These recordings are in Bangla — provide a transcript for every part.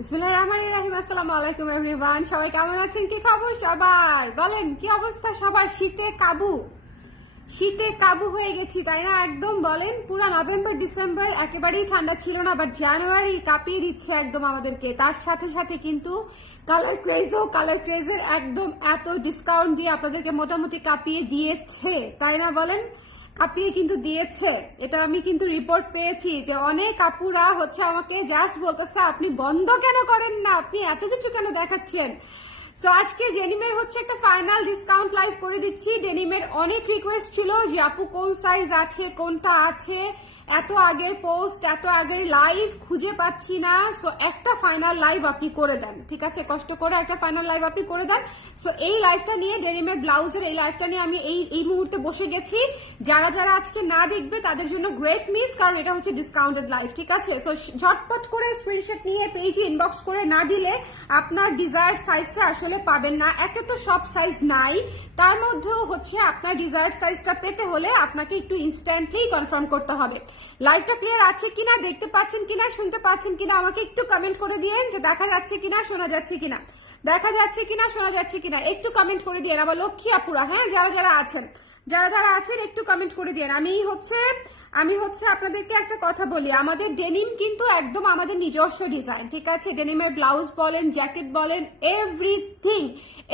বিসমিল্লাহির রহমানির রহিম। আসসালামু আলাইকুম এভরিওয়ান, সবাই কেমন আছেন? কি খবর সবার? বলেন কি অবস্থা সবার? শীতে কাবু হয়ে গেছি তাই না? একদম বলেন, পুরো নভেম্বর ডিসেম্বর একেবারেই ঠান্ডা ছিল না, বাট জানুয়ারি কাঁপিয়ে দিচ্ছে একদম আমাদেরকে। তার সাথে সাথে কিন্তু কালার ক্রেজের একদম এত ডিসকাউন্ট দিয়ে আপনাদেরকে মোটামুটি কাঁপিয়ে দিয়েছে তাই না? বলেন, কাঁপিয়ে কিন্তু দিয়েছে। এটা আমি কিন্তু রিপোর্ট পেয়েছি যে অনেক আপুরা হচ্ছে আমাকে জাস্ট বলতেছে আপনি বন্ধ কেন করেন না, আপনি এত কিছু কেন দেখাচ্ছেন। সো আজকে ডেনিমের হচ্ছে একটা ফাইনাল ডিসকাউন্ট লাইভ করে দিচ্ছি। ডেনিমের অনেক রিকোয়েস্ট ছিল যে আপু কোন সাইজ আছে, কোনটা আছে, এত আগের পোস্ট, এত আগের লাইভ খুঁজে পাচ্ছি না। সো একটা ফাইনাল লাইভ আপনি করে দেন, ঠিক আছে? কষ্ট করে একটা ফাইনাল লাইভ আপনি করে দেন। সো এই লাইভটা নিয়ে, ডেনিমের ব্লাউজের এই লাইভটা নিয়ে আমি এই মুহূর্তে বসে গেছি। যারা যারা আজকে না দেখবে তাদের জন্য গ্রেট মিস, কারণ এটা হচ্ছে ডিসকাউন্টেড লাইভ, ঠিক আছে? সো ঝটপট করে স্ক্রিনশট নিয়ে পেজে ইনবক্স করে না দিলে আপনার ডিজায়ার্ড সাইজটা আসলে পাবেন না। একে তো সব সাইজ নাই, তার মধ্যেও হচ্ছে আপনার ডিজায়ার্ড সাইজটা পেতে হলে আপনাকে একটু ইনস্ট্যান্টলি কনফার্ম করতে হবে। লাইভটা ক্লিয়ার আছে কিনা, দেখতে পাচ্ছেন কিনা, শুনতে পাচ্ছেন কিনা, আমাকে একটু কমেন্ট করে দিয়েন যে দেখা যাচ্ছে কিনা, শোনা যাচ্ছে কিনা, দেখা যাচ্ছে কিনা, শোনা যাচ্ছে কিনা, একটু কমেন্ট করে দিয়েন আমার লক্ষ্মী আপুরা। হ্যাঁ, যারা যারা আছেন একটু কমেন্ট করে দিয়েন। আমি হচ্ছে আপনাদেরকে একটা কথা বলি, আমাদের ডেনিম কিন্তু একদম আমাদের নিজস্ব ডিজাইন, ঠিক আছে? ডেনিমের ব্লাউজ বলেন, জ্যাকেট বলেন,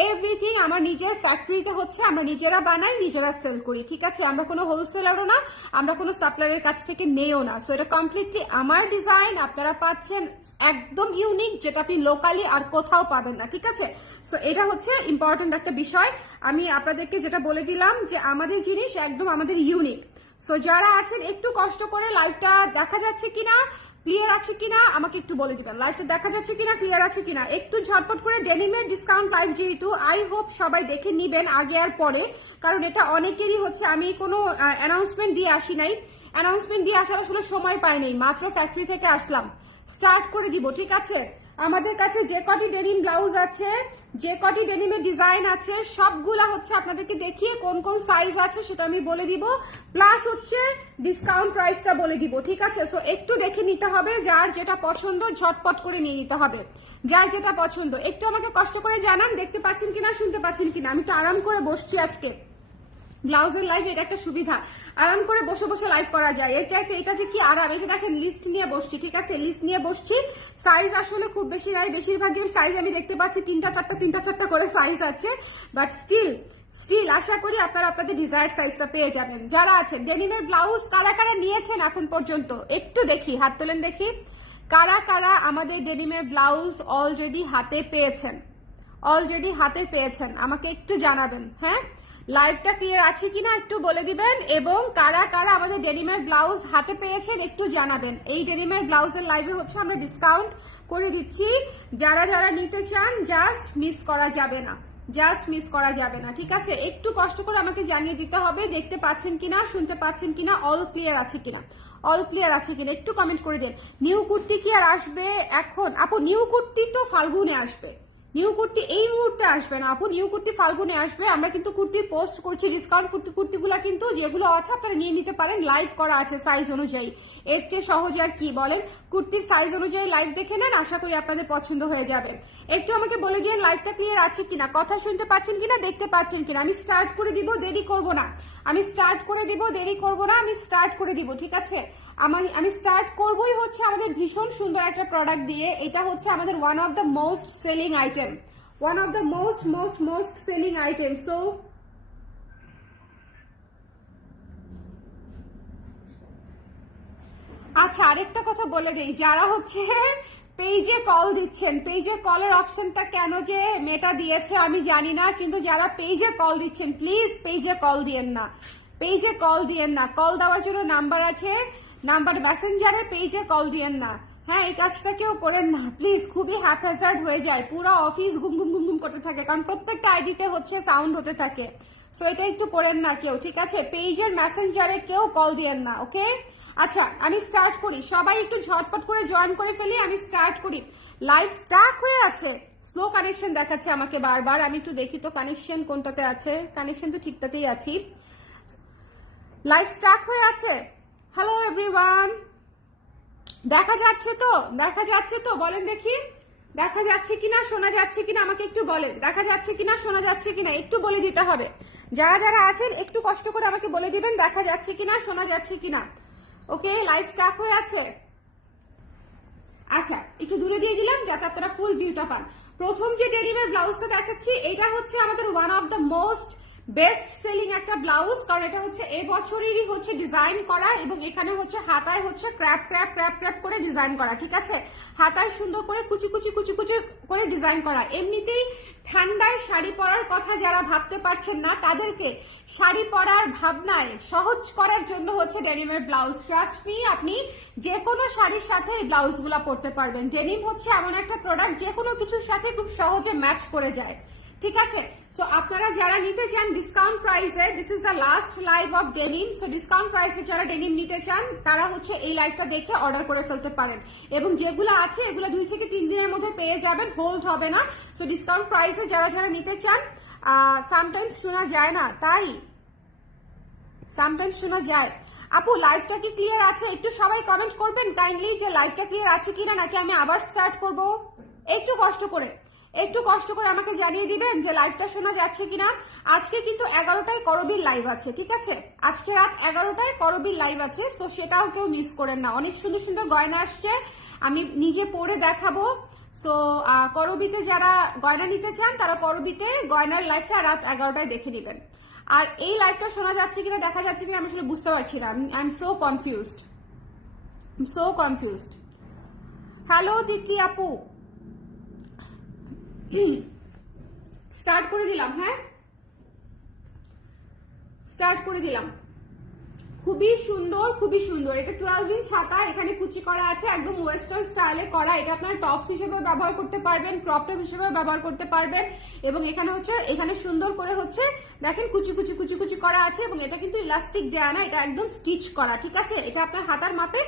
এভরিথিং আমার নিজের ফ্যাক্টরিতে হচ্ছে আমরা নিজেরা বানাই, নিজেরা সেল করি, ঠিক আছে? আমরা কোনো হোলসেলারও না, আমরা কোনো সাপ্লায়ারের কাছ থেকে নেও না। সো এটা কমপ্লিটলি আমার ডিজাইন, আপনারা পাচ্ছেন একদম ইউনিক, যেটা আপনি লোকালি আর কোথাও পাবেন না, ঠিক আছে? সো এটা হচ্ছে ইম্পর্টেন্ট একটা বিষয়। আমি আপনাদেরকে যেটা বলে দিলাম যে আমাদের জিনিস একদম আমাদের ইউনিক। সো যারা আছেন একটু কষ্ট করে লাইভটা দেখা যাচ্ছে কিনা, ক্লিয়ার আছে কিনা আমাকে একটু বলে দিবেন। লাইভটা দেখা যাচ্ছে কিনা, ক্লিয়ার আছে কিনা, একটু ঝটপট করে। ডেনিমের ডিসকাউন্ট লাইভ যেহেতু, আই হোপ সবাই দেখে নিবেন আগে আর পরে, কারণ এটা অনেকেরই হচ্ছে। আমি কোনো অ্যানাউন্সমেন্ট দিয়ে আসি নাই, অ্যানাউন্সমেন্ট দিয়ে আসার আসলে সময় পাই নাই, মাত্র ফ্যাক্টরি থেকে আসলাম। স্টার্ট করে দিব, ঠিক আছে? আমাদের কাছে যে কটি ডেনিম ব্লাউজ আছে, যে কটি ডেনিমের ডিজাইন আছে, সবগুলা হচ্ছে আপনাদেরকে দেখিয়ে কোন কোন সাইজ আছে সেটা আমি বলে দিব, প্লাস হচ্ছে ডিসকাউন্ট প্রাইসটা বলে দিব, ঠিক আছে? সো একটু দেখে নিতে হবে, যার যেটা পছন্দ ঝটপট করে নিয়ে নিতে হবে, যার যেটা পছন্দ। একটু আমাকে কষ্ট করে জানান দেখতে পাচ্ছেন কিনা, শুনতে পাচ্ছেন কিনা। আমি তো আরাম করে বসছি আজকে, ব্লাউজের লাইভ এটা একটা সুবিধা, আরাম করে বসে বসে লাইভ করা যায়। এর চাইতে এটা যে কি আরাম। এই যে দেখেন লিস্ট নিয়ে বসছি, ঠিক আছে? লিস্ট নিয়ে বসছি। সাইজ আসলে খুব বেশি নাই, বেশিরভাগই সাইজ আমি দেখতে পাচ্ছি তিনটা চারটা করে সাইজ আছে, বাট স্টিল আশা করি আপনারা আপনাদের ডিজায়ার সাইজটা পেয়ে যাবেন। যারা আছেন ডেনিমের ব্লাউজ কারা কারা নিয়েছেন এখন পর্যন্ত একটু দেখি, হাত তোলেন দেখি, কারা কারা আমাদের ডেনিমের ব্লাউজ অলরেডি হাতে পেয়েছেন আমাকে একটু জানাবেন। হ্যাঁ, লাইভটা ক্লিয়ার আছে কিনা একটু বলে দিবেন, এবং কারা কারা আমাদের ডেনিমের ব্লাউজ হাতে পেয়েছেন একটু জানাবেন। এই ডেনিমের ব্লাউজের লাইভে হচ্ছে আমরা ডিসকাউন্ট করে দিচ্ছি। যারা যারা নিতে চান জাস্ট মিস করা যাবে না, ঠিক আছে? একটু কষ্ট করে আমাকে জানিয়ে দিতে হবে দেখতে পাচ্ছেন কিনা, শুনতে পাচ্ছেন কিনা, অল ক্লিয়ার আছে কিনা একটু কমেন্ট করে দিন। নিউ কুর্তি কি আর আসবে এখন? আপু নিউ কুর্তি তো ফাল্গুনে আসবে, নিউ কুর্তি এই মুহূর্তে আসবে না আপু, নিউ কুর্তি ফাল্গুনে আসবে। আমরা কিন্তু কুর্তির পোস্ট করছি, ডিসকাউন্ট কুর্তিগুলো কিন্তু যেগুলো আছে আপনারা নিয়ে নিতে পারেন, লাইভ করা আছে সাইজ অনুযায়ী। এর চেয়ে সহজ আর কি বলেন? কুর্তির সাইজ অনুযায়ী লাইভ দেখে নেন, আশা করি আপনাদের পছন্দ হয়ে যাবে। একটু আমাকে বলে দিন লাইভটা ক্লিয়ার আছে কিনা, কথা শুনতে পাচ্ছেন কিনা, দেখতে পাচ্ছেন কিনা। আমি স্টার্ট করে দিব, দেরি করব না, আমি স্টার্ট করে দিব, ঠিক আছে? আমি স্টার্ট করবই হচ্ছে আমাদের ভীষণ সুন্দর একটা প্রোডাক্ট দিয়ে। এটা হচ্ছে আমাদের one of the most selling item, so আচ্ছা আরেকটা কথা বলে দেই, যারা হচ্ছে পেজে কল দিচ্ছেন, পেজে কলের অপশনটা কেন যে মেটা দিয়েছে আমি জানি না, কিন্তু যারা পেজে কল দিচ্ছেন প্লিজ পেজে কল দিয়েন না, কল দেওয়ার জন্য নাম্বার আছে, নাম্বার মেসেঞ্জারে, পেজে কল দিয়েন না। হ্যাঁ, এই কাজটা কেউ করেন না প্লিজ, খুবই হ্যাপহ্যাজার্ড হয়ে যায়, পুরো অফিস গুম গুম গুম গুম করতে থাকে, কারণ প্রত্যেকটা আইডিতে হচ্ছে সাউন্ড হতে থাকে। সো এটা একটু করেন না কেউ, ঠিক আছে? পেজের মেসেঞ্জারে কেউ কল দিয়েন না, ওকে? আচ্ছা আমি স্টার্ট করি, সবাই একটু ঝটপট করে জয়েন করে ফেলি, আমি স্টার্ট করি। লাইভ স্টার্ট হয়ে আছে, স্লো কানেকশন দেখাচ্ছে আমাকে বারবার, আমি একটু দেখি তো কানেকশন কোনটাতে আছে। কানেকশন তো ঠিকটাতেই আছি, লাইভ স্টার্ট হয়ে আছে। হ্যালো এভরিওয়ান, দেখা যাচ্ছে তো বলেন দেখি, দেখা যাচ্ছে কিনা, শোনা যাচ্ছে কিনা আমাকে একটু বলেন। দেখা যাচ্ছে কিনা, শোনা যাচ্ছে কিনা একটু বলে দিতে হবে। যারা যারা আছেন একটু কষ্ট করে আমাকে বলে দিবেন দেখা যাচ্ছে কিনা, শোনা যাচ্ছে কিনা। ওকে, লাইভ স্টার্ট হয়ে আছে। আচ্ছা, একটু দূরে দিয়ে দিলাম যাতে আপনারা ফুল ভিউটা পান। প্রথম যে ডেনিমের ব্লাউজটা দেখাচ্ছি এটা হচ্ছে আমাদের one of the most best selling একটা ব্লাউজ, কারণ এটা হচ্ছে এবছরেরই হচ্ছে ডিজাইন করা এবং এখানে হচ্ছে হাতায় হচ্ছে ক্র্যাপ ক্র্যাপ ক্র্যাপ ক্র্যাপ করে ডিজাইন করা, ঠিক আছে। হাতায় সুন্দর করে কুচি কুচি কুচি কুচি করে ডিজাইন করা। এমনিতেই ঠান্ডায় শাড়ি পরার কথা যারা ভাবতে পারছেন না তাদেরকে শাড়ি পরার ভাবনায় সহজ করার জন্য হচ্ছে ডেনিমের ব্লাউজ। ট্রাস্ট মি, আপনি যে কোনো শাড়ির সাথে এই ব্লাউজগুলো পরতে পারবেন। ডেনিম হচ্ছে এমন একটা প্রোডাক্ট যে কোনো কিছুর সাথে খুব সহজে ম্যাচ করে যায়, ঠিক আছে। সো আপনারা যারা নিতে চান ডিসকাউন্ট প্রাইসে, this is the last live of denim. So discount প্রাইসে যারা ডেনিম নিতে চান তারা হচ্ছে এই লাইভটা দেখে অর্ডার করে ফেলতে পারেন এবং যেগুলো আছে এগুলো 2 থেকে 3 দিনের মধ্যে পেয়ে যাবেন, হোল্ড হবে না। সো ডিসকাউন্ট প্রাইসে যারা যারা নিতে চান, সামটাইমস শোনা যায় না, তাই সামটাইমস শোনা যায়। আপু লাইভটা কি ক্লিয়ার আছে? একটু সবাই কমেন্ট করবেন কাইন্ডলি যে লাইভটা ক্লিয়ার আছে কিনা, নাকি আমি আবার স্টার্ট করব। একটু কষ্ট করে আমাকে জানিয়ে দিবেন যে লাইভটা শোনা যাচ্ছে কিনা। আজকে কিন্তু 11টায় করবীর লাইভ আছে, ঠিক আছে। আজকে রাত 11টায় করবীর লাইভ আছে, সো সেটাও কেউ মিস করেন না। অনেক সুন্দর সুন্দর গয়না আসছে, আমি নিজে পরে দেখাবো। সো করবীতে যারা গয়না নিতে চান তারা করবীতে গয়নার লাইভটা রাত 11টায় দেখে নেবেন। আর এই লাইভটা শোনা যাচ্ছে কিনা, দেখা যাচ্ছে কিনা আমি আসলে বুঝতে পারছি না। I am so confused. Hello দিতি আপু, স্টার্ট করে দিলাম। হ্যাঁ, স্টার্ট করে দিলাম। খুবই সুন্দর। এটা 12 ইঞ্চ হাতা, এখানে কুচি করা আছে, একদম ওয়েস্টার্ন স্টাইলে করা। এটা আপনারা টপস হিসেবে ব্যবহার করতে পারবেন, ক্রপ টপ হিসেবে ব্যবহার করতে পারবেন। এবং এখানে সুন্দর করে হচ্ছে দেখেন কুচি কুচি কুচি কুচি করা আছে এবং এটা কিন্তু ইলাস্টিক দেয়া না, এটা একদম স্টিচ করা, ঠিক আছে। এটা আপনার হাতার মাপে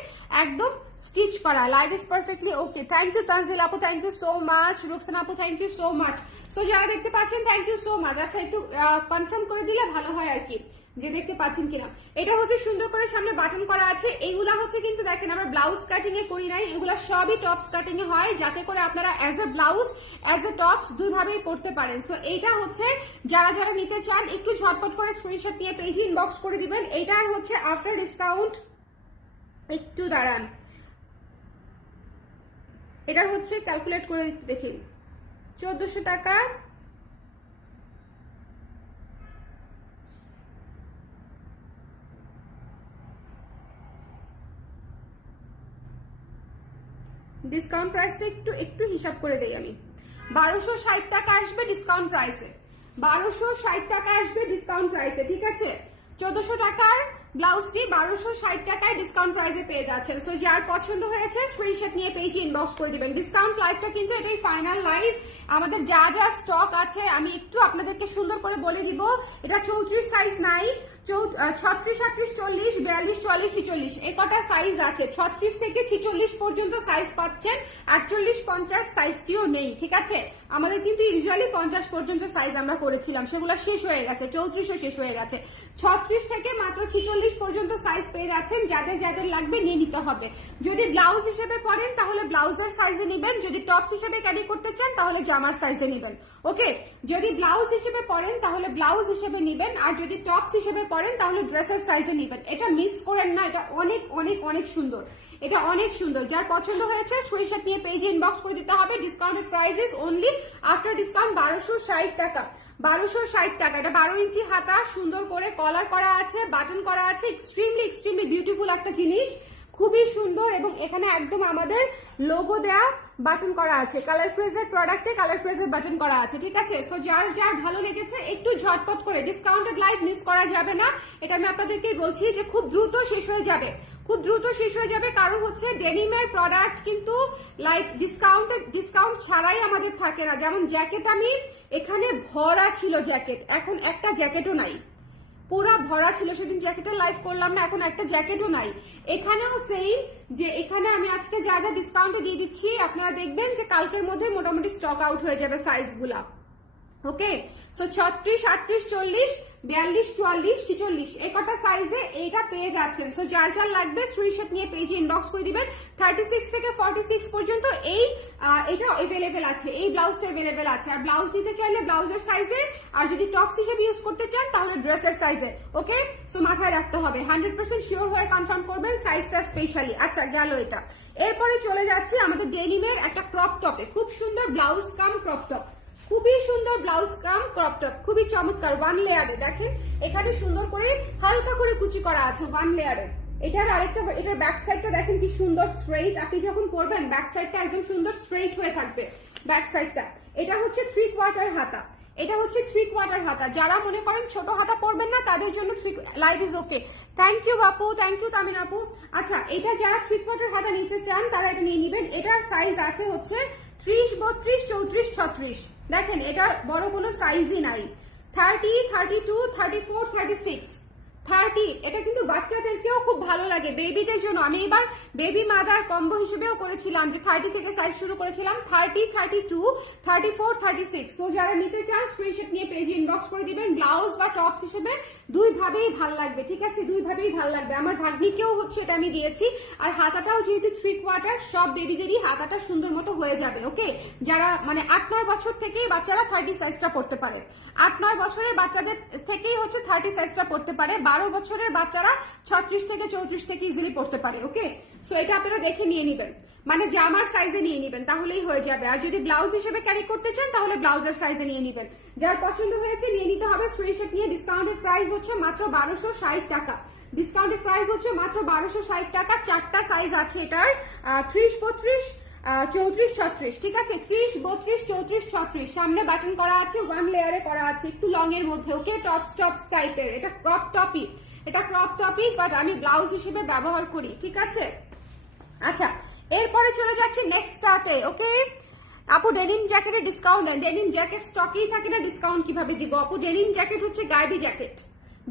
একদম স্টিচ করা। Live is perfectly okay. Thank you Tanzil আপু, thank you so much. Ruksana আপু, thank you so much. So যারা দেখতে পাচ্ছেন থ্যাংক ইউ সো মাচ। আচ্ছা, একটু কনফার্ম করে দিলে ভালো হয় আর কি যে দেখতে পাচ্ছেন কিনা। এটা হচ্ছে সুন্দর করে সামনে বাটন করা আছে। এইগুলা হচ্ছে কিন্তু দেখেন আমরা ব্লাউজ কাটিং এ করি নাই, এগুলা সবই টপস কাটিং এ হয়, যাতে করে আপনারা as a blouse as a tops দুইভাবেই পড়তে পারেন। সো এইটা হচ্ছে যারা যারা নিতে চান একটু ঝটপট করে স্ক্রিনশট নিয়ে পেজে ইনবক্স করে দিবেন। এইটার হচ্ছে আফটার ডিসকাউন্ট, একটু দাঁড়ান, এটার হচ্ছে ক্যালকুলেট করে দেখি 1400 টাকা। ডিসকাউন্ট প্রাইসটা একটু হিসাব করে দেই আমি। 1260 টাকা আসবে ডিসকাউন্ট প্রাইসে, 1260 টাকা আসবে ডিসকাউন্ট প্রাইসে, ঠিক আছে। 1400 টাকার ব্লাউজটি 1260 টাকায় ডিসকাউন্ট প্রাইসে পেয়ে যাচ্ছেন। সো যার পছন্দ হয়েছে স্ক্রিনশট নিয়ে পেজে ইনবক্স করে দিবেন। ডিসকাউন্ট লাইভটা কিন্তু এটাই ফাইনাল লাইভ। আমাদের যা যা স্টক আছে আমি একটু আপনাদেরকে সুন্দর করে বলে দিব। এটা 34 সাইজ নাই, 36, 38, 40, 42, 44, 46 এই কটা সাইজ আছে। 36 থেকে 46 পর্যন্ত সাইজ পাচ্ছেন, 48, 50 সাইজটিও নেই, ঠিক আছে। আমাদের কিন্তু ইউজুয়ালি 50 পর্যন্ত সাইজ আমরা করেছিলাম, সেগুলো শেষ হয়ে গেছে, 34ও শেষ হয়ে গেছে। 36 থেকে মাত্র 46 পর্যন্ত সাইজ পেয়ে যাচ্ছেন। যাদের যাদের লাগবে নিয়ে নিতে হবে। যদি ব্লাউজ হিসেবে পরেন তাহলে ব্লাউজের সাইজে নেবেন, যদি টপস হিসেবে ক্যারি করতে চান তাহলে জামার সাইজে নেবেন। ওকে, যদি ব্লাউজ হিসেবে পরেন তাহলে ব্লাউজ হিসেবে নেবেন, আর যদি টপস হিসেবে পরেন তাহলে ড্রেসের সাইজে নেবেন। এটা মিস করেন না, এটা অনেক অনেক অনেক সুন্দর, এটা অনেক সুন্দর। যার পছন্দ হয়েছে স্ক্রিনশট নিয়ে পেজে ইনবক্স করে দিতে হবে। Discounted price is only after discount 1260 টাকা, 1260 টাকা। এটা 12 ইঞ্চি হাতা, সুন্দর করে কলার করা আছে, বাটন করা আছে, এক্সট্রিমলি বিউটিফুল একটা জিনিস, খুবই সুন্দর। এবং এখানে একদম আমাদের লোগো দেয়া বাটন করা আছে, কালার প্রেজের প্রোডাক্টে কালার প্রেজের বাটন করা আছে, ঠিক আছে। সো যার যার ভালো লেগেছে একটু ঝটপট করে, ডিসকাউন্টেড লাইভ মিস করা যাবে না। এটা আমি আপনাদেরকে বলছি যে খুব দ্রুত শেষ হয়ে যাবে, খুব দ্রুত শেষ হয়ে যাবে। কারণ হচ্ছে ডেনিমের প্রোডাক্ট কিন্তু লাইক ডিসকাউন্ট ছাড়াই আমাদের থাকে না। যেমন জ্যাকেট, আমি এখানে ভরা ছিল জ্যাকেট, এখন একটা জ্যাকেটও নাই, পুরা ভরা ছিল। সেদিন জ্যাকেটের লাইভ করলাম না, এখন একটা জ্যাকেটও নাই। এখানেও সেম, যে এখানে আমি আজকে যা যা ডিসকাউন্টে দিয়ে দিচ্ছি আপনারা দেখবেন যে কালকের মধ্যে মোটামুটি স্টক আউট হয়ে যাবে সাইজগুলা। ওকে, সো 36, 38, 40, 42, 44, 46 এই কটা সাইজে এইটা পেয়ে যাচ্ছেন। সো যার যার লাগবে স্ক্রিনশট নিয়ে পেজে ইনবক্স করে দিবেন। 36 থেকে 46 পর্যন্ত এটা अवेलेबल আছে, এই ব্লাউজটা अवेलेबल আছে। আর ব্লাউজ দিতে চাইলে ব্লাউজের সাইজে, আর যদি টপস হিসেবে ইউজ করতে চান তাহলে ড্রেসের সাইজে। ওকে, সো মাথায় রাখতে হবে, 100% শিওর হয়ে কনফার্ম করবেন সাইজটা স্পেশালি। আচ্ছা, গেল এটা। এরপরে চলে যাচ্ছি আমাদের ডেনিমের একটা ক্রপ টপে, খুব সুন্দর ব্লাউজ কাম ক্রপ টপ, খুবই সুন্দর ব্লাউজ কাম ক্রপ টপ, খুবই চমৎকার। ওয়ান লেয়ারে দেখেন, এখানে সুন্দর করে হালকা করে কুচি করা আছে ওয়ান লেয়ারে। এটার আরেকটা, এটার ব্যাক সাইডটা দেখেন কি সুন্দর স্ট্রেইট, আপনি যখন পরবেন ব্যাক সাইডটা একদম সুন্দর স্ট্রেইট হয়ে থাকবে ব্যাক সাইডটা। এটা হচ্ছে 3/4 হাতা, এটা হচ্ছে 3/4 হাতা। যারা মনে করেন ছোট হাতা পরবেন না তাদের জন্য live is okay. Thank you আপু, থ্যাংক ইউ তামিন আপু। আচ্ছা, এটা যারা 3/4 হাতা নিতে চান তারা এটা নিয়ে নেবেন। এটার সাইজ আছে হচ্ছে 30, 32, 34, 36। দেখেন, এটার বড় কোনো সাইজই নাই। 30, 32, 34, 36, 30। এটা কিন্তু বাচ্চাদেরকেও খুব ভালো লাগে, বেবিদের জন্য। আমি এবার বেবি মাদার কম্বো হিসেবেও করেছিলাম, যে 30 থেকে সাইজ শুরু করেছিলাম, 30, 32, 34, 36। তো যারা নিতে চান স্ক্রিনশট নিয়ে পেজে ইনবক্স করে দিবেন। ব্লাউজ বা টপস হিসেবে দুই ভাবেই ভাল লাগবে, ঠিক আছে, দুই ভাবেই ভাল লাগবে। আমার ভাগ্নিকেও হচ্ছে এটা আমি দিয়েছি। আর হাতাটাও যেহেতু 3/4, সব বেবিদেরই হাতাটা সুন্দর মতো হয়ে যাবে। ওকে, যারা মানে 8-9 বছর থেকেই বাচ্চারা 30 সাইজটা পড়তে পারে, 8-9 বছরের বাচ্চাদের থেকেই হচ্ছে 30 সাইজটা পড়তে পারে। 12 বছরের বাচ্চারা 36 থেকে 34 থেকে ইজিলি পড়তে পারে। ওকে, সো এটা আপনারা দেখে নিয়ে নেবেন, মানে জামার সাইজে নিয়ে নেবেন, তাহলেই হয়ে যাবে। আর যদি ব্লাউজ হিসেবে ক্যারি করতে চান তাহলে ব্লাউজের সাইজে নিয়ে নেবেন। যার পছন্দ হয়েছে নিয়ে নিতে হবে। স্ক্রিনশট নিয়ে, ডিসকাউন্টেড প্রাইস হচ্ছে মাত্র 1260 টাকা, ডিসকাউন্টেড প্রাইস হচ্ছে মাত্র 1260 টাকা। 4টা সাইজ আছে এটার, 30, 32, 34, 36, ঠিক আছে, 30, 32, 34, 36। সামনে বাটন করা আছে, ওয়ান লেয়ারে করা আছে, একটু লং এর মধ্যে। ওকে, টপস টাইপের, এটা ক্রপ টপই, এটা ক্রপ টপই, বাট আমি ব্লাউজ হিসেবে ব্যবহার করি, ঠিক আছে। আচ্ছা, এরপরে চলে যাচ্ছে নেক্সটটাতে। ওকে আপু, ডেনিম জ্যাকেটের ডিসকাউন্ট দেন। ডেনিম জ্যাকেট স্টকেই থাকে না, ডিসকাউন্ট কিভাবে দিব আপু? ডেনিম জ্যাকেট হচ্ছে গায়েবি জ্যাকেট।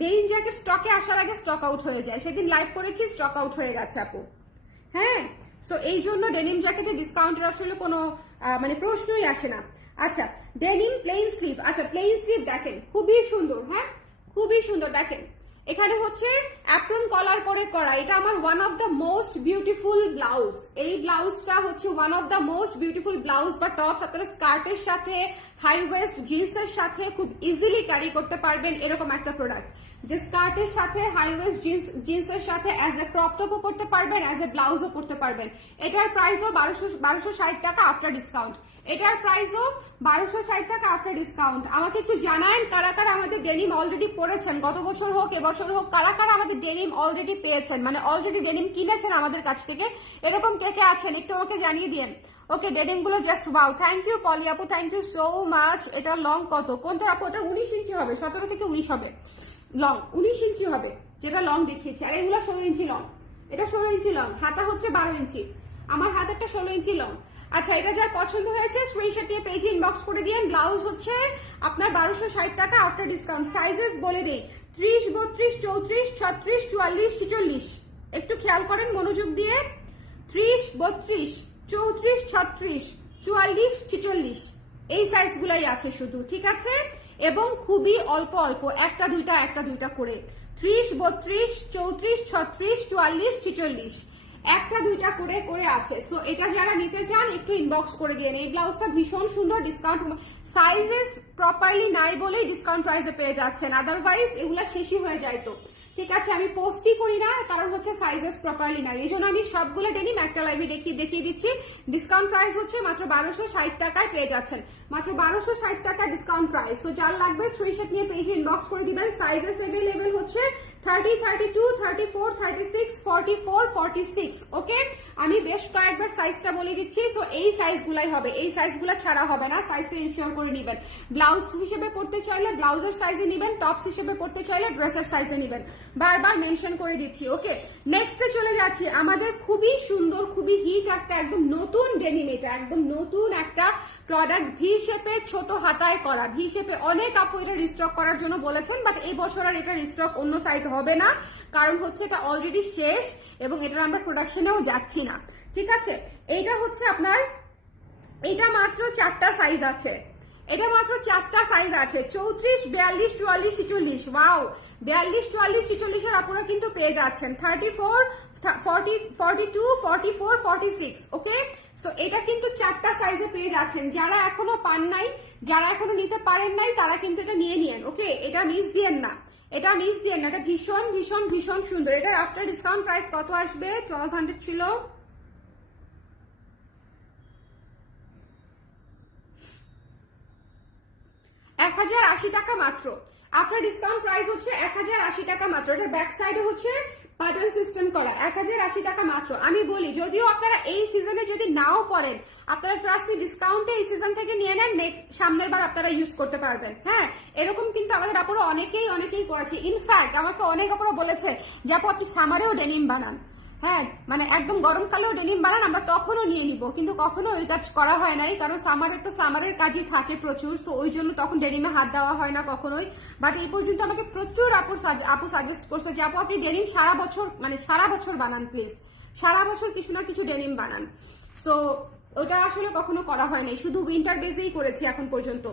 ডেনিম জ্যাকেট স্টকে আসার আগে স্টক আউট হয়ে যায়। সেদিন লাইভ করেছি, স্টক আউট হয়ে গেছে আপু। হ্যাঁ, সো এই জন্য ডেনিম জ্যাকেটের ডিসকাউন্টের আসলে কোনো মানে প্রশ্নই আসে না। আচ্ছা, ডেনিম প্লেন স্লিভ। আচ্ছা, প্লেন স্লিভ দেখেন খুবই সুন্দর, হ্যাঁ খুবই সুন্দর। দেখেন এখানে হচ্ছে অ্যাপ্রন কলার করে করা। এটা আমার one of the most beautiful blouse. এই ব্লাউজটা হচ্ছে one of the most beautiful blouse বা টপ। আপনারা স্কার্টের সাথে, হাই ওয়েস্ট জিন্সের সাথে খুব ইজিলি ক্যারি করতে পারবেন এরকম একটা প্রোডাক্ট, যে স্কার্টের সাথে, হাই ওয়েস্ট জিন্সের সাথে অ্যাজ এ ক্রপ টপও পরতে পারবেন, অ্যাজ এ ব্লাউজও পরতে পারবেন। এটার প্রাইসও 1260 টাকা আফটার ডিসকাউন্ট। এটার প্রাইসও 1260 টাকা আফটার ডিসকাউন্ট। আমাকে একটু জানান কারা কারা আমাদের ডেনিম অলরেডি পরেছেন, গত বছর হোক এবছর হোক, কারা কারা আমাদের ডেনিম অলরেডি পেয়েছেন, মানে অলরেডি ডেনিম কিনেছেন আমাদের কাছ থেকে, এরকম কে কে আছেন একটু আমাকে জানিয়ে দিন। ওকে, ডেনিম গুলো জাস্ট ওয়াও। থ্যাংক ইউ পলি আপু, থ্যাংক ইউ সো মাচ। এটা লং কত, কোনটা আপু? এটা 19 ইঞ্চি হবে, 17 থেকে 19 হবে লং, 19 ইঞ্চি হবে যেটা লং দেখিয়েছি। আর এগুলো 16 ইঞ্চি লং, এটা 16 ইঞ্চি লং, হাতা হচ্ছে 12 ইঞ্চি, আমার হাতেরটা 16 ইঞ্চি লং। আচ্ছা, এটা যার পছন্দ হয়েছে স্ক্রিনশট নিয়ে পেজে ইনবক্স করে দিন। ব্লাউজ হচ্ছে আপনার 1260 টাকা আফটার ডিসকাউন্ট। সাইজেস বলে দিই, 30, 32, 34, 36, 44, 46। একটু খেয়াল করেন মনোযোগ দিয়ে, 30, 32, 34, 36, 44, 46 এই সাইজগুলাই আছে শুধু, ঠিক আছে। এবং খুবই অল্প অল্প, একটা দুইটা করে 30, 32, 34, 36, 44, 46 একটা দুইটা করে করে আছে। সো এটা যারা নিতে চান একটু ইনবক্স করে দিন। এই ব্লাউজটা ভীষণ সুন্দর, ডিসকাউন্ট সাইজেস প্রপারলি নাই বলেই ডিসকাউন্ট প্রাইসে পেয়ে যাচ্ছেন, আদারওয়াইজ এগুলা শেষই হয়ে যায়। তো ঠিক আছে, আমি পোস্টই করি না কারণ হচ্ছে সাইজেস প্রপারলি নাই, এই জন্য আমি সবগুলো ডেনিম একটা লাইভে দেখিয়ে দিচ্ছি। ডিসকাউন্ট প্রাইস হচ্ছে মাত্র 1260 টাকায় পেয়ে যাচ্ছেন, মাত্র 1260 টাকা ডিসকাউন্ট প্রাইস। তো যার লাগবে স্ক্রিনশট নিয়ে পেজে ইনবক্স করে দিবেন। সাইজেস अवेलेबल হচ্ছে 30, 32, 34, 36, 44, 46। ওকে, আমি বেশ কয়েকবার সাইজটা বলে দিচ্ছি। সো এই সাইজগুলাই হবে, এই সাইজগুলো ছাড়া হবে না, সাইজটা ইনশিওর করে নেবেন। ব্লাউজ হিসেবে পড়তে চাইলে ব্লাউজের সাইজে নেবেন, টপস হিসেবে পড়তে চাইলে ড্রেসের সাইজে নেবেন, বারবার মেনশন করে দিচ্ছি। ওকে, নেক্সটে চলে যাচ্ছি আমাদের খুবই সুন্দর, খুবই হিট একটা একদম নতুন ডেনিম। এটা একদম নতুন একটা প্রোডাক্ট, ভি শেপে ছোট হাতায় করা। ভি শেপে অনেক আপু এটা রিস্টক করার জন্য বলেছেন, বাট এই বছর আর এটা রিস্টক অন্য সাইজ হবে না, কারণ হচ্ছে এটা অলরেডি শেষ এবং এটার আমরা প্রোডাকশনেও যাচ্ছি না, ঠিক আছে। এইটা হচ্ছে আপনার, এইটা মাত্র 4টা সাইজ আছে, এটা মাত্র 4টা সাইজ আছে, 34, 42, 44, 46। ওয়াও, 42, 44, 46 এর আপুরা কিন্তু পেয়ে যাচ্ছেন। 34, 40, 42, 44, 46। ওকে, সো এটা কিন্তু 4টা সাইজে পেয়ে যাচ্ছেন। যারা এখনো পান নাই, যারা এখনো নিতে পারেন নাই, তারা কিন্তু এটা নিয়ে নিয়েন। ওকে, এটা মিস দিয়েন না, এটা মিস দিয়েন না। এটা ভীষণ ভীষণ ভীষণ সুন্দর। এটার আফটার ডিসকাউন্ট প্রাইস কত আসবে? 1200 ছিল, 1080 টাকা মাত্র। আফটার ডিসকাউন্ট প্রাইস হচ্ছে 1080 টাকা মাত্র। এটার ব্যাক সাইডে হচ্ছে বাটন সিস্টেম করা, 1080 টাকা মাত্র। আমি বলি, যদিও আপনারা এই সিজনে যদি নাও পড়েন, আপনারা ট্রাস্ট মি, ডিসকাউন্টে এই সিজন থেকে নিয়ে নেন, নেক্সট সামনের বার আপনারা ইউজ করতে পারবেন। হ্যাঁ, এরকম কিন্তু আমাদের আপুরা অনেকেই করেছে। ইনফ্যাক্ট আমাকে অনেক আপুরা বলেছে যে আপু আপনি সামারেও ডেনিম বানান, হ্যাঁ মানে একদম গরমকালেও ডেনিম বানান, আমরা তখনও নিয়ে নিব, কিন্তু কখনো ওই কাজ করা হয় নাই, কারণ সামারে তো সামারের কাজই থাকে প্রচুর, তো ওই জন্য তখন ডেনিমে হাত দেওয়া হয় না কখনোই। বাট এই পর্যন্ত আমাকে প্রচুর আপু সাজেস্ট করছে যে আপু আপনি ডেনিম সারা বছর বানান, প্লিজ সারা বছর কিছু না কিছু ডেনিম বানান। সো ওটা আসলে কখনো করা হয়নি, শুধু উইন্টার বেজেই করেছি এখন পর্যন্ত।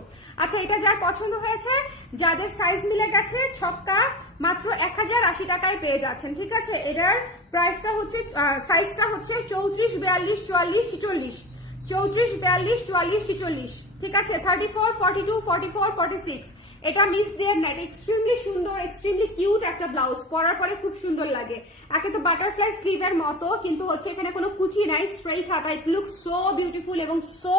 আচ্ছা, এটা যার পছন্দ হয়েছে, যাদের সাইজ মিলে গেছে, ছক্কা মাত্র 1080 টাকায় পেয়ে যাচ্ছেন। ঠিক আছে, এটার প্রাইসটা হচ্ছে, সাইজটা হচ্ছে 34, 42, 44, 46, 34, 42, 44, 46। ঠিক আছে, 34, 42, 44, 46। এটা মিস দিয়ে নেট, এক্সট্রিমলি সুন্দর, এক্সট্রিমলি কিউট একটা ব্লাউজ, পরার পরে খুব সুন্দর লাগে। একে তো বাটারফ্লাই স্লিভের মতো, কিন্তু হচ্ছে এখানে কোনো কুচি নাই, স্ট্রেইট হাতা। ইট লুক সো বিউটিফুল এবং সো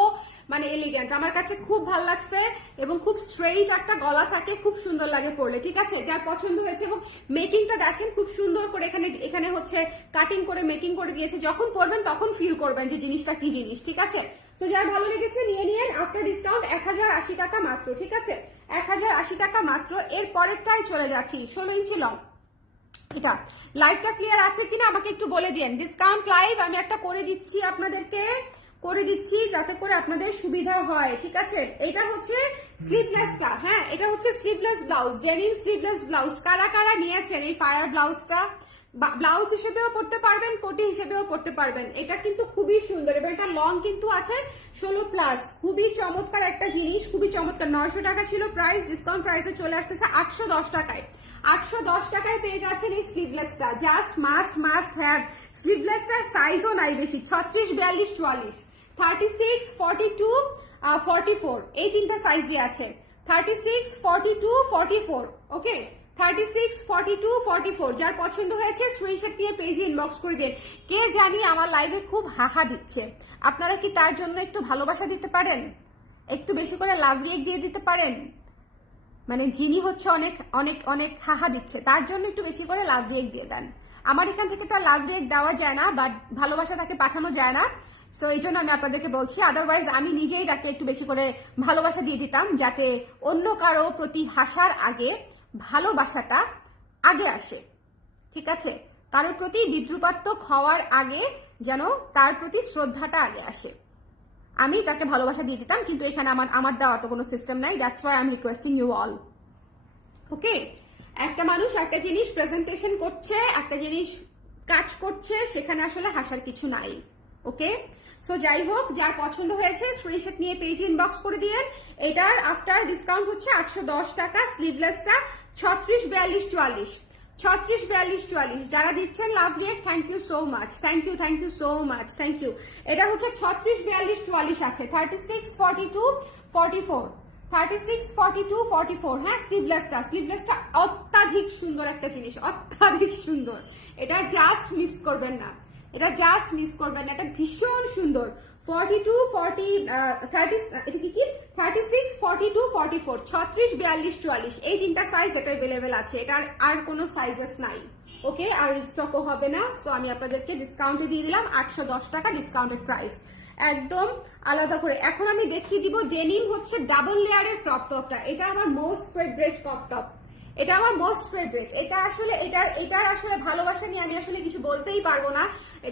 মানে এলিগেন্ট, আমার কাছে খুব ভালো লাগছে। এবং খুব স্ট্রেইট একটা গলা থাকে, খুব সুন্দর লাগে পরলে। ঠিক আছে, যার পছন্দ হয়েছে, এবং মেকিংটা দেখেন খুব সুন্দর করে, এখানে হচ্ছে কাটিং করে মেকিং করে দিয়েছে। যখন পরবেন তখন ফিল করবেন যে জিনিসটা কি জিনিস। ঠিক আছে, তো যার ভালো লেগেছে নিয়ে নিয়েন। আফটার ডিসকাউন্ট 1080 টাকা মাত্র। ঠিক আছে, 1080 টাকা মাত্র। এর পরেরটাই চলে যাচ্ছি, 16 ইঞ্চি লং। এটা লাইভটা ক্লিয়ার আছে কিনা আমাকে একটু বলে দিন। ডিসকাউন্ট লাইভ আমি একটা করে দিচ্ছি, আপনাদেরকে করে দিচ্ছি যাতে করে আপনাদের সুবিধা হয়। ঠিক আছে, এটা হচ্ছে স্লিভলেসটা। হ্যাঁ, এটা হচ্ছে sleeveless blouse, denim sleeveless blouse. কারা কারা নিয়েছেন এই ফায়ার ব্লাউজটা? ব্লাউজ হিসেবেও পড়তে পারবেন, কোটি হিসেবেও পড়তে পারবেন। এটা কিন্তু খুবই সুন্দর, এবং এটা লং কিন্তু আছে 16+। খুবই চমৎকার একটা জিনিস, খুবই চমৎকার। 900 টাকা ছিল প্রাইস, ডিসকাউন্ট প্রাইসে চলে আসতেছে 810 টাকায়। 810 টাকায় পেয়ে যাচ্ছেন এই স্লিভলেসটা। Just must have. স্লিভলেসটার সাইজও নাই বেশি, 36, 42, 44, 36, 42, 44, এই তিনটা সাইজই আছে। 36, 42, 44। ওকে, 36, 42, 44। যার পছন্দ হয়েছে স্ক্রিনশট দিয়ে পেজে ইনবক্স করে দিন। কে জানি আমার লাইভে খুব হাহা দিচ্ছে, আপনারা কি তার জন্য একটু ভালোবাসা দিতে পারেন? একটু বেশি করে লাভ রিয়েক্ট দিয়ে দিতে পারেন? মানে যিনি হচ্ছে অনেক অনেক অনেক হাহা দিচ্ছে, তার জন্য একটু বেশি করে লাভ রিয়েক্ট দিয়ে দেন। আমার এখান থেকে তো আর লাভ রিয়েক্ট দেওয়া যায় না, বা ভালোবাসা তাকে পাঠানো যায় না। সো এই জন্য আমি আপনাদেরকে বলছি, আদারওয়াইজ আমি নিজেই তাকে একটু বেশি করে ভালোবাসা দিয়ে দিতাম, যাতে অন্য কারো প্রতি হাসার আগে ভালোবাসাটা আগে আসে। ঠিক আছে, কারোর প্রতি বিদ্রুপাত্মক হওয়ার আগে যেন তার প্রতি শ্রদ্ধাটা আগে আসে। আমি তাকে ভালোবাসা দিয়ে দিতাম, কিন্তু এখানে আমার দেওয়ার তো কোনো সিস্টেম নাই। That's why I am requesting you all. Okay, একটা মানুষ একটা জিনিস প্রেজেন্টেশন করছে, একটা জিনিস কাজ করছে, সেখানে আসলে হাসার কিছু নাই। ওকে, সো যাই হোক, যার পছন্দ হয়েছে স্ক্রিনশট নিয়ে পেজ ইনবক্স করে দিয়ে। এটার আফটার ডিসকাউন্ট হচ্ছে 810 টাকা। স্লিভলেসটা 36, 42, 44, 36, 42, 44। যারা দিচ্ছেন love react, thank you so much, thank you so much, thank you. এটা হচ্ছে 36, 42, 44 আছে, 36, 42, 44, 36, 42, 44। হ্যাঁ, স্লিভলেসটা অত্যাধিক সুন্দর একটা জিনিস, অত্যাধিক সুন্দর। এটা জাস্ট মিস করবেন না, এটা জাস্ট মিস করবেন না, এটা ভীষণ সুন্দর। 42, 40, 30, এটা কি 36, 42, 44, 36, 42, 44, এই তিনটা সাইজ এটা अवेलेबल আছে। এটার আর কোনো সাইজেস নাই। ওকে, আর স্টকও হবে না। সো আমি আপনাদেরকে ডিসকাউন্টে দিয়ে দিলাম 810 টাকা ডিসকাউন্টেড প্রাইস, একদম আলাদা করে। এখন আমি দেখিয়ে দিব ডেনিম হচ্ছে ডাবল লেয়ারের ক্রপ টপটা। এটা আমার মোস্ট ফেভারিট ক্রপ টপ, এটা আমার মোস্ট ফেভারিট। এটা আসলে এটার আসলে ভালোবাসা নিয়ে আমি আসলে কিছু বলতেই পারবো না।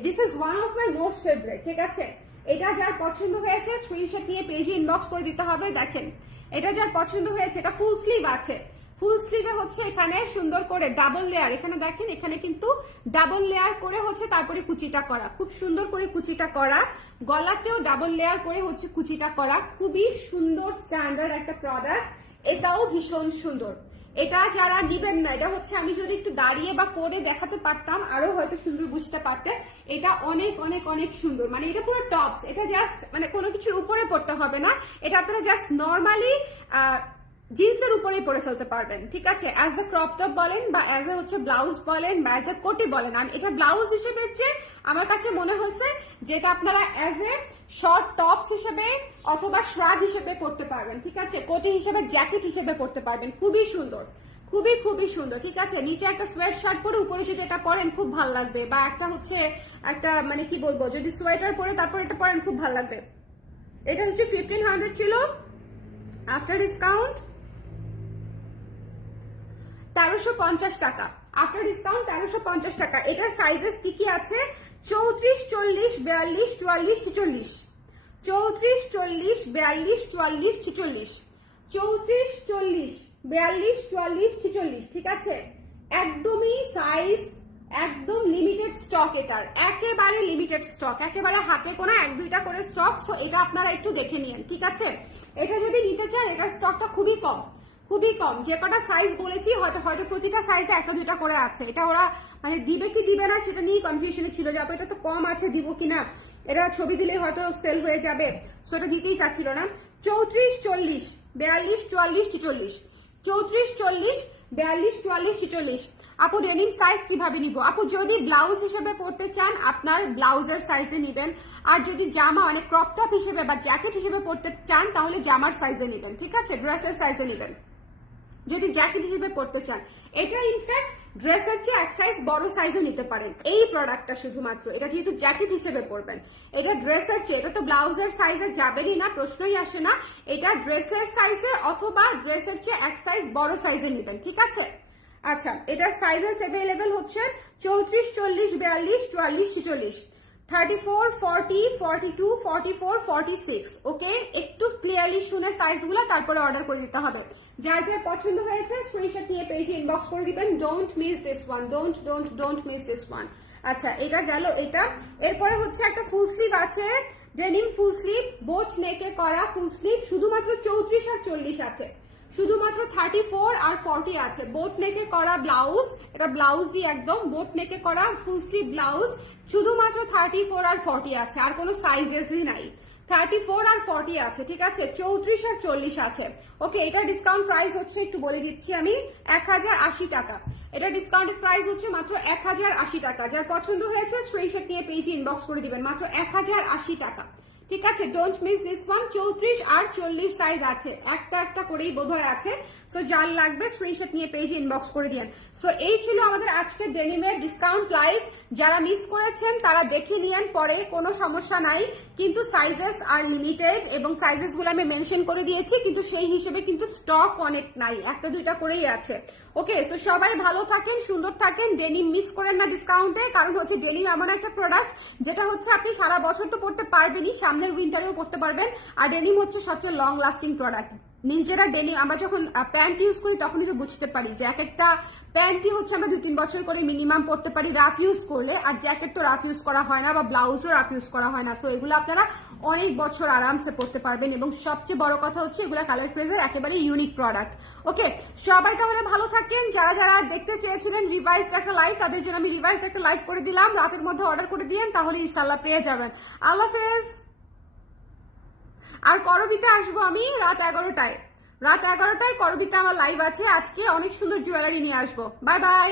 This is one of my most favourite. ঠিক আছে, এটা যার পছন্দ হয়েছে স্ক্রিনশট নিয়ে পেজে ইনবক্স করে দিতে হবে। দেখেন, এটা যার পছন্দ হয়েছে, এটা ফুল স্লিভ আছে, ফুল স্লিভে হচ্ছে এখানে সুন্দর করে ডাবল লেয়ার, এখানে দেখেন এখানে কিন্তু ডাবল লেয়ার করে হচ্ছে তারপরে কুচিটা করা, খুব সুন্দর করে কুচিটা করা, গলাতেও ডাবল লেয়ার করে হচ্ছে কুচিটা করা, খুবই সুন্দর স্ট্যান্ডার্ড একটা প্রোডাক্ট। এটাও ভীষণ সুন্দর। এটা যারা নিবেন না, এটা হচ্ছে আমি যদি একটু দাঁড়িয়ে বা পরে দেখাতে পারতাম আরো হয়তো সুন্দর বুঝতে পারতে। এটা অনেক অনেক অনেক সুন্দর, মানে এটা পুরো টপস, এটা জাস্ট মানে কোনো কিছুর উপরে পড়তে হবে না, এটা আপনারা জাস্ট নর্মালি জিন্সের উপরেই পরে ফেলতে পারবেন, ঠিক আছে? অ্যাজ এ ক্রপ টপ বলেন বা অ্যাজ এ হচ্ছে ব্লাউজ বলেন বা অ্যাজ এ কোটি বলেন, আমি এটা ব্লাউজ হিসেবে যে আমার কাছে মনে হয়েছে যেটা আপনারা অ্যাজ এ শর্ট টপস হিসেবে অথবা শ্রাগ হিসেবে পড়তে পারবেন, ঠিক আছে? কোটি হিসেবে, জ্যাকেট হিসেবে পড়তে পারবেন, খুবই সুন্দর, খুবই খুবই সুন্দর, ঠিক আছে? নিচে একটা সোয়েট শার্ট পরে উপরে যদি এটা পরেন খুব ভালো লাগবে, বা একটা হচ্ছে একটা মানে কি বলবো, যদি সোয়েটার পরে তারপর এটা পরেন খুব ভালো লাগবে। এটা হচ্ছে 1500 ছিল, আফটার ডিসকাউন্ট 1350 টাকা, আফটার ডিসকাউন্ট 1350 টাকা। এটার সাইজেস কি কি আছে? 34, 40, 42, 44, 46, 34, 40, 42, 44, 46, 34, 40, 42, 44, 46, ঠিক আছে? একদমই সাইজ একদম লিমিটেড স্টক, এটার একেবারে লিমিটেড স্টক, একেবারে হাতে গোনা 1-2টা করে স্টক। সো এটা আপনারা একটু দেখে নিন, ঠিক আছে? এটা যদি নিতে চান এটার স্টকটা খুবই কম, খুবই কম। যে কটা সাইজ বলেছি হয়তো হয়তো প্রতিটা সাইজে 1-2টা করে আছে। এটা ওরা মানে দিবে কি দিবে না সেটা নিয়ে কনফিউশনে ছিল, যে এটা তো কম আছে দিব কিনা, এটা ছবি দিলে হয়তো সেল হয়ে যাবে, সো এটা দিতেই চাচ্ছিল না। 34, 40, 42, 44, 46, 34, 40, 42, 44, 46। আপু ডেনিম সাইজ কিভাবে নিব? আপু যদি ব্লাউজ হিসেবে পড়তে চান আপনার ব্লাউজের সাইজে নিবেন, আর যদি জামা মানে ক্রপ টপ হিসেবে বা জ্যাকেট হিসেবে পড়তে চান তাহলে জামার সাইজে নিবেন, ঠিক আছে? ড্রেসের সাইজে নিবেন যদি জ্যাকেট হিসেবে পড়তে চান। এটা ইনফ্যাক্ট ড্রেসের চেয়ে এক সাইজ বড় সাইজও নিতে পারেন এই প্রোডাক্টটা, শুধুমাত্র এটা যেহেতু জ্যাকেট হিসেবে পড়বেন। এটা ড্রেসের চেয়ে, এটা তো ব্লাউজের সাইজে যাবেনই না, প্রশ্নই আসে না। এটা ড্রেসের সাইজে অথবা ড্রেসের চেয়ে এক সাইজ বড় সাইজে নেবেন, ঠিক আছে? আচ্ছা, এটার সাইজেস अवेलेबल হচ্ছে 34, 40, 42, 44, 46, 34, 40, 42, 44, 46। ওকে, একটু ক্লিয়ারলি শুনে সাইজগুলো তারপরে অর্ডার করে দিতে হবে। যার যার পছন্দ হয়েছে স্ক্রিনশট নিয়ে পেজে ইনবক্স করে দিবেন। Don't miss this one, don't miss this one. আচ্ছা, এটা গেল এটা। এরপরে হচ্ছে একটা ফুল স্লিভ আছে, ডেনিম ফুল স্লিভ, বোট নেকে করা ফুল স্লিভ, শুধুমাত্র 34 আর 40 আছে, শুধুমাত্র 34 আর 40 আছে। বোট নেকে করা ব্লাউজ, এটা ব্লাউজই একদম বোট নেকে করা ফুল স্লিভ ব্লাউজ, শুধুমাত্র 34 আর 40 আছে, আর কোনো সাইজেসই নাই। 34 আর 40 আছে, ঠিক আছে? 34 আর 40 আছে। ওকে, এটা ডিসকাউন্ট প্রাইস হচ্ছে একটু বলে দিচ্ছি আমি, 1080 টাকা। এটা ডিসকাউন্টেড প্রাইস হচ্ছে মাত্র 1080 টাকা। যার পছন্দ হয়েছে স্ক্রিনশট নিয়ে পেজে ইনবক্স করে দিবেন, মাত্র 1080 টাকা, ঠিক আছে? Don't miss this one. 34 আর 40 সাইজ আছে, একটা একটা করেই বোধহয় আছে। সো যার লাগবে স্ক্রিনশট নিয়ে পেজে ইনবক্স করে দিয়েন। সো এই ছিল আমাদের আজকের ডেনিমের ডিসকাউন্ট লাইভ। যারা মিস করেছেন তারা দেখে নিয়েন পরে, কোনো সমস্যা নাই, কিন্তু সাইজেস আর লিমিটেড এবং সাইজেস গুলো আমি মেনশন করে দিয়েছি, কিন্তু সেই হিসেবে কিন্তু স্টক অনেক নাই, 1-2টা করেই আছে। ওকে, সো সবাই ভালো থাকেন, সুন্দর থাকেন, ডেনিম মিস করেন না ডিসকাউন্টে, কারণ হচ্ছে ডেনিম এমন একটা প্রোডাক্ট যেটা হচ্ছে আপনি সারা বছর তো পড়তে পারবেনই, সামনের উইন্টারেও পড়তে পারবেন। আর ডেনিম হচ্ছে সবচেয়ে লং লাস্টিং প্রোডাক্ট। নিজেরা ডেনিম আমরা যখন প্যান্ট ইউজ করি তখনই তো বুঝতে পারি যে এক একটা প্যান্টই হচ্ছে আমরা 2-3 বছর করে মিনিমাম পড়তে পারি রাফ ইউজ করলে, আর জ্যাকেট তো রাফ ইউজ করা হয় না বা ব্লাউজও রাফ ইউজ করা হয় না। সো এগুলো আপনারা অনেক বছর আরামসে পড়তে পারবেন, এবং সবচেয়ে বড় কথা হচ্ছে এগুলো কালার প্রেজের একেবারে ইউনিক প্রোডাক্ট। ওকে, সবাই তাহলে ভালো থাকেন। যারা যারা দেখতে চেয়েছিলেন রিভাইজড একটা লাইভ, তাদের জন্য আমি রিভাইজড একটা লাইভ করে দিলাম, রাতের মধ্যে অর্ডার করে দিয়েন তাহলে ইনশাল্লাহ পেয়ে যাবেন। আল্লাহ হাফেজ। আর করবিতে আসবো আমি রাত 11টায়, করবিতে আমার লাইভ আছে আজকে, অনেক সুন্দর জুয়েলারি নিয়ে আসবো। Bye bye.